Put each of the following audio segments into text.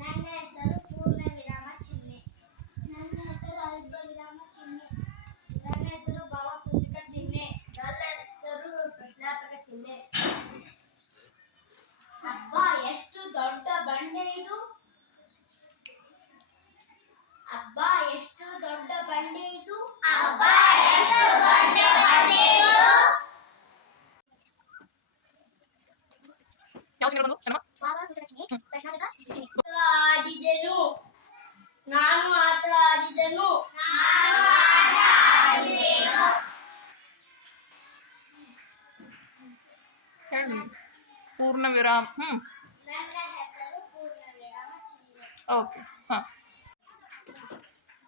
ನನ್ನ ಹೆಸರು ಪೂರ್ಣ ವಿರಾಮ ಚಿಹ್ನೆ. ನನ್ನ ಹೆಸರು ಅಲ್ಪ ವಿರಾಮ ಚಿಹ್ನೆ. ನನ್ನ ಹೆಸರು ಭಾವಸೂಚಕ ಚಿಹ್ನೆ. ನನ್ನ ಹೆಸರು ಪ್ರಶ್ನಾರ್ಥಕ ಚಿಹ್ನೆ. ಅಬ್ಬಾ ಎಷ್ಟು ದೊಡ್ಡ ಬಂಡೆ ಇದು! ಅಬ್ಬಾ ಎಷ್ಟು ದೊಡ್ಡ ಬಂಡೆ ಇದು! ಅಬ್ಬಾ ಎಷ್ಟು ದೊಡ್ಡ ಬಂಡೆ ಇದು! ಯಾವ ಚಿಹ್ನೆ ಬಂದು ಚೆನ್ನಮ್ಮ? ಭಾವಸೂಚಕ ಚಿಹ್ನೆ. ಪ್ರಶ್ನಾರ್ಥಕ ಚಿಹ್ನೆ. ಆಡಿದೆನು, ನಾನು ಆಟ ಆಡಿದೆನು. ನಾನು ಆಟ ಆಡಿದೆನು. ಪೂರ್ಣ ವಿರಾಮ. ನನ್ನ ಹೆಸರು ಪೂರ್ಣ ವಿರಾಮ ಚಿಹ್ನೆ. ಓಕೆ. ಹಾ,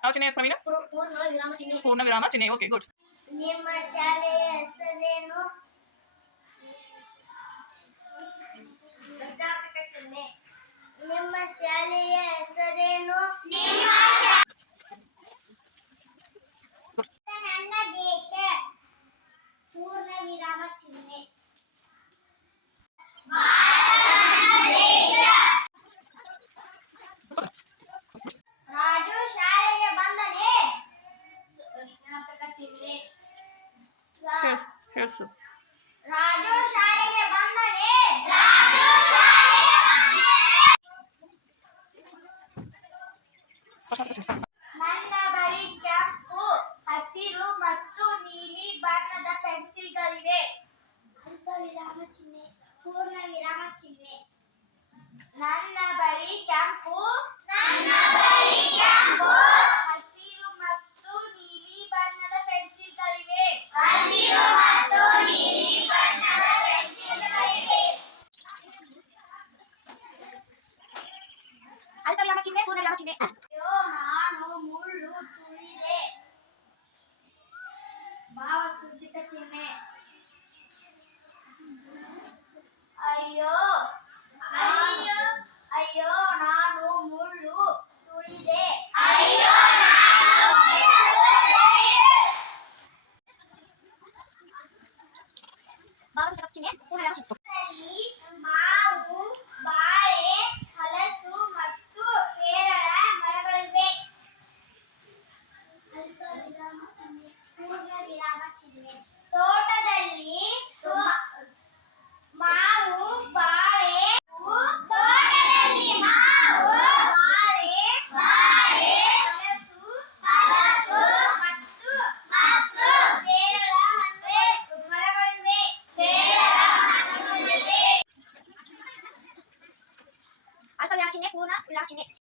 ಯಾವ ಚಿಹ್ನೆ ಪ್ರವೀಣ? ಪೂರ್ಣ ವಿರಾಮ ಚಿಹ್ನೆ. ಪೂರ್ಣ ವಿರಾಮ ಚಿಹ್ನೆ. Okay, good. ನಿಮ್ಮ ಶಾಲೆಯ ಹೆಸರೇನು? ಪ್ರಶ್ನಾರ್ಥಕ ಚಿಹ್ನೆ. ನಿಮ್ಮ ಶಾಲೆಯ ಹೆಸರೇನು? ನನ್ನ ದೇಶ. ಪೂರ್ಣ ವಿರಾಮ ಚಿಹ್ನೆ. ರಾಜು ಶಾಲೆಗೆ ಬಂದನೆ? ಪ್ರಶ್ನಾರ್ಥಕ ಚಿಹ್ನೆ. ಹೇಳ್ಸು. ರಾಜು ಶಾಲೆಗೆ ಬಂದನೆ? ನನ್ನ ಬಳಿ ಕೆಂಪು, ಹಸಿರು ಮತ್ತು ನೀಲಿ ಬಣ್ಣದ ಪೆನ್ಸಿಲ್ಗಳಿವೆ. ಅಲ್ಪ ವಿರಾಮ ಚಿಹ್ನೆ. ಪೂರ್ಣ ವಿರಾಮ ಚಿಹ್ನೆ. ನನ್ನ ಬಳಿ ಕೆಂಪು, ಹಸಿರು ಮತ್ತು ನೀಲಿ ಬಣ್ಣದ ಪೆನ್ಸಿಲ್ಗಳಿವೆ. ಅಲ್ಪ ವಿರಾಮ ಚಿಹ್ನೆ. ಪೂರ್ಣ ವಿರಾಮ ಚಿಹ್ನೆ. ಅಯ್ಯೋ ನಾನು ಮುಳ್ಳು ತುಳಿದೆ. ಭಾವಸೂಚಕ ಚಿಹ್ನೆ. ಅಯ್ಯೋ ಅಯ್ಯೋ ನಾನು ಮುಳ್ಳು ತುಳಿದೆ. ಭಾವಸೂಚಕ ಚಿಹ್ನೆ. ಪೂರ್ಣ ವಿರಾಮ ಚಿಹ್ನೆ. ಮಾವು, ಬಾಳೆ, ಹಲಸು ಮತ್ತು ಪೇರಳ ಮರಗಳಿವೆ. ಅಲ್ಪ ವಿರಾಮ ಚಿಹ್ನೆ. ಪೂರ್ಣ ವಿರಾಮ ಚಿಹ್ನೆ. ತೋಟದಲ್ಲಿ ಮಾವು, ಬಾಳೆ, ಹಲಸು ಮತ್ತು ಪೇರಳ ಮರಗಳಿವೆ. ಅಲ್ಪ ವಿರಾಮ ಚಿಹ್ನೆ. ಪೂರ್ಣ ವಿರಾಮ ಚಿಹ್ನೆ.